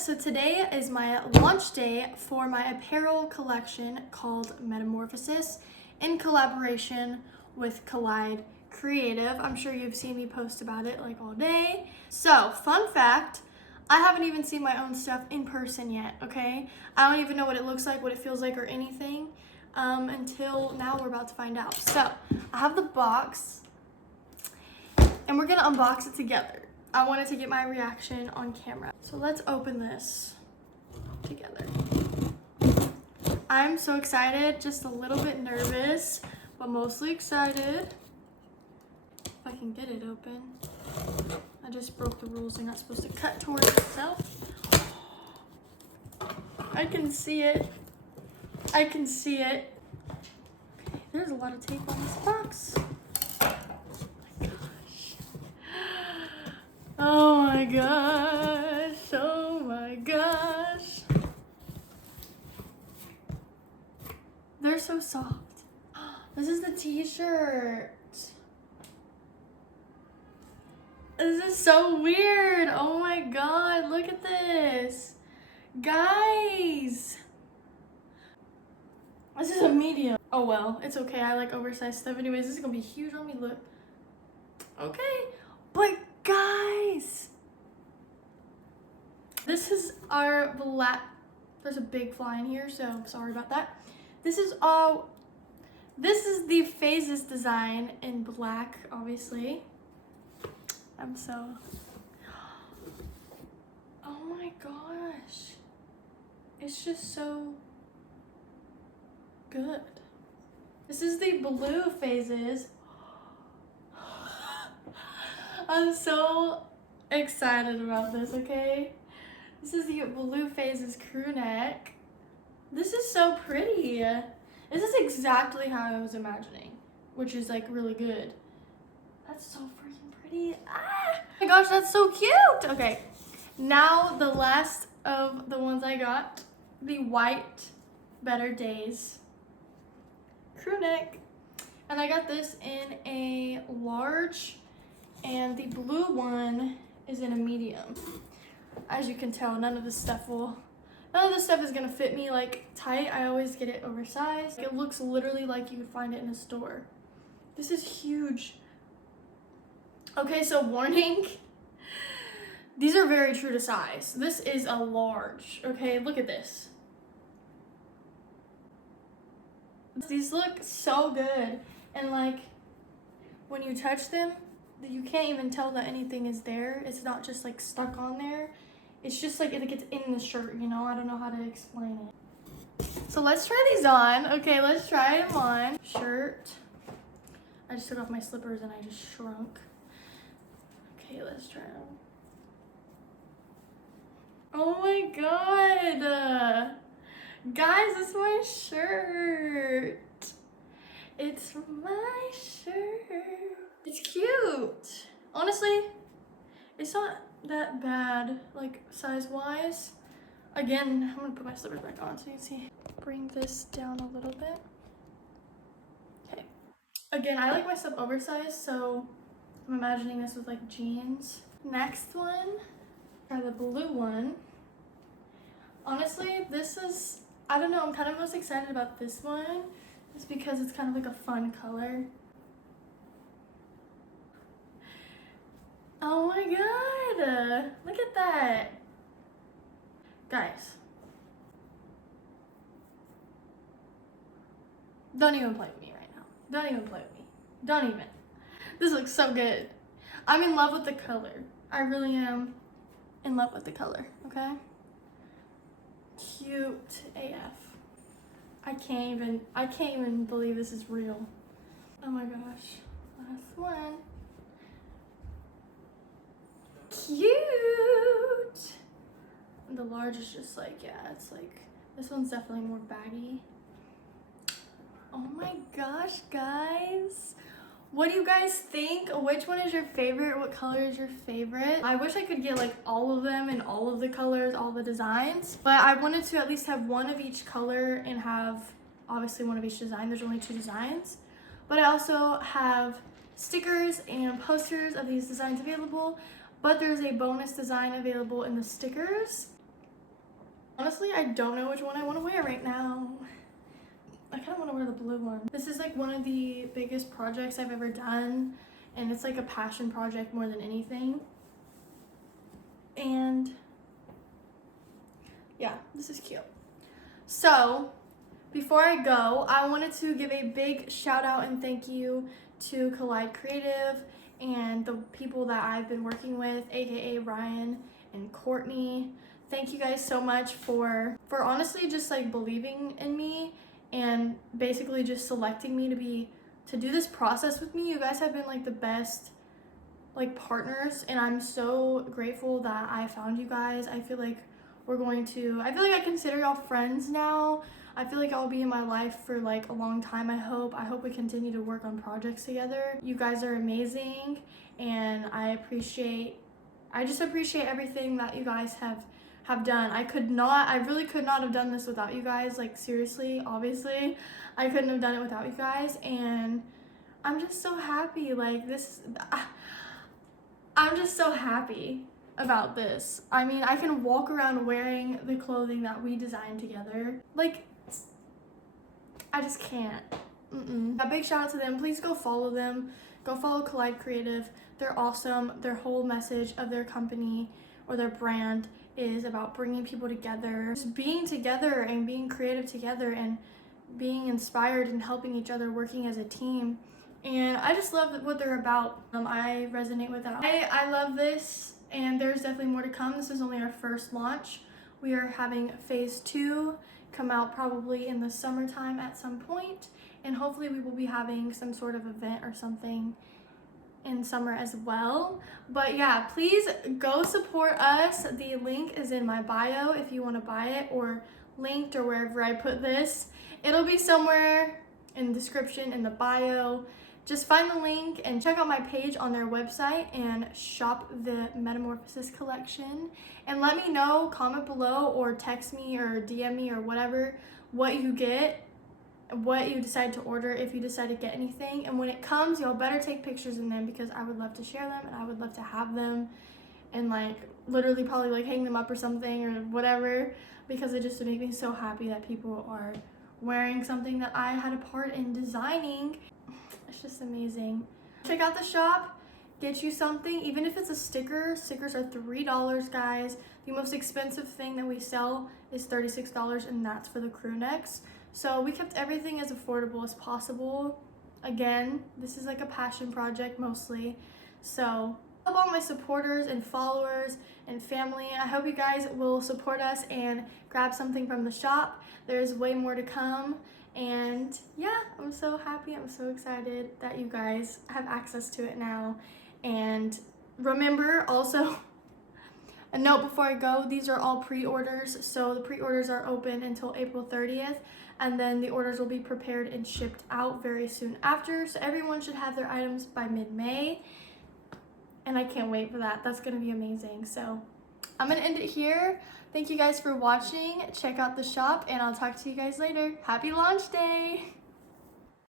So today is my launch day for my apparel collection called Metamorphosis in collaboration with Collide Creative. I'm sure you've seen me post about it like all day. So, fun fact, I haven't even seen my own stuff in person yet, okay? I don't even know what it looks like, what it feels like, or anything until now. We're about to find out. So, I have the box and we're gonna unbox it together. I wanted to get my reaction on camera. So let's open this together. I'm so excited, just a little bit nervous, but mostly excited. If I can get it open. I just broke the rules. You're not supposed to cut towards itself. I can see it. I can see it. Okay, there's a lot of tape on this box. Oh my gosh, oh my gosh. They're so soft. This is the t-shirt. This is so weird. Oh my god, look at this. Guys. This is a medium. Oh well, it's okay. I like oversized stuff. Anyways, this is gonna be huge on me. Look. Okay, but guys, this is our black. There's a big fly in here, so sorry about that. This is the Phases design in black, obviously. I'm so, oh my gosh, it's just so good. This is the blue Phases. I'm so excited about this, okay? This is the blue Phases crew neck. This is so pretty. This is exactly how I was imagining, which is like really good. That's so freaking pretty. Ah! Oh my gosh, that's so cute. Okay, now the last of the ones I got, the white Better Days crew neck. And I got this in a large, and the blue one is in a medium. As you can tell, none of this stuff is gonna fit me like tight. I always get it oversized. It looks literally like you would find it in a store. This is huge. Okay, so warning. These are very true to size. This is a large, okay? Look at this. These look so good. And like, when you touch them, you can't even tell that anything is there. It's not just like stuck on there. It's just like it gets in the shirt, you know? I don't know how to explain it. So let's try these on. Okay, let's try them on. Shirt. I just took off my slippers and I just shrunk. Okay, let's try them. Oh my god. Guys, this is my shirt. It's my shirt. It's cute. Honestly, it's not that bad, like size-wise. Again, I'm gonna put my slippers back on so you can see. Bring this down a little bit. Okay. Again, I like my stuff oversized, so I'm imagining this with like jeans. Next one, try the blue one. Honestly, this is, I don't know, I'm kind of most excited about this one. It's because it's kind of like a fun color. Oh my god, look at that. Guys, don't even play with me right now. Don't even play with me. Don't even. This looks so good. I'm in love with the color. I really am in love with the color, okay? Cute AF. I can't even believe this is real. Oh my gosh. Last one. Cute. And the large is just like, yeah, it's like, this one's definitely more baggy. Oh my gosh, guys. What do you guys think? Which one is your favorite? What color is your favorite? I wish I could get like all of them and all of the colors, all the designs, but I wanted to at least have one of each color and have obviously one of each design. There's only 2 designs, but I also have stickers and posters of these designs available, but there's a bonus design available in the stickers. Honestly, I don't know which one I want to wear right now. I kind of want to wear the blue one. This is like one of the biggest projects I've ever done, and it's like a passion project more than anything. And yeah, this is cute. So before I go, I wanted to give a big shout out and thank you to Collide Creative and the people that I've been working with, aka Ryan and Courtney. Thank you guys so much for honestly just like believing in me and basically just selecting me to do this process with me. You guys have been like the best like partners, and I'm so grateful that I found you guys. I feel like I consider y'all friends now. I feel like I'll be in my life for like a long time. I hope we continue to work on projects together. You guys are amazing, and I just appreciate everything that you guys have done. I really could not have done this without you guys. Like seriously, obviously, I couldn't have done it without you guys, and I'm just so happy. I'm just so happy about this. I mean, I can walk around wearing the clothing that we designed together. Like, I just can't. A big shout out to them. Please go follow them. Go follow Collide Creative. They're awesome. Their whole message of their company or their brand is about bringing people together, just being together and being creative together and being inspired and helping each other, working as a team. And I just love what they're about. I resonate with that. I love this, and there's definitely more to come. This is only our first launch. We are having phase 2 come out probably in the summertime at some point, and hopefully we will be having some sort of event or something in summer as well. But yeah, please go support us. The link is in my bio if you want to buy it, or linked, or wherever I put this. It'll be somewhere in the description, in the bio. Just find the link and check out my page on their website and shop the Metamorphosis collection. And let me know, comment below or text me or DM me or whatever, what you get, what you decide to order, if you decide to get anything. And when it comes, y'all better take pictures in them, because I would love to share them and I would love to have them and like literally probably like hang them up or something or whatever, because it just would make me so happy that people are wearing something that I had a part in designing. It's just amazing. Check out the shop, get you something, even if it's a sticker. Stickers are $3, guys. The most expensive thing that we sell is $36, and that's for the crew necks. So we kept everything as affordable as possible. Again, this is like a passion project mostly. So help all my supporters and followers and family. I hope you guys will support us and grab something from the shop. There's way more to come. And yeah, I'm so happy. I'm so excited that you guys have access to it now. And remember also, a note before I go, these are all pre-orders. So the pre-orders are open until April 30th. And then the orders will be prepared and shipped out very soon after. So everyone should have their items by mid-May. And I can't wait for that. That's going to be amazing. So I'm going to end it here. Thank you guys for watching. Check out the shop, and I'll talk to you guys later. Happy launch day!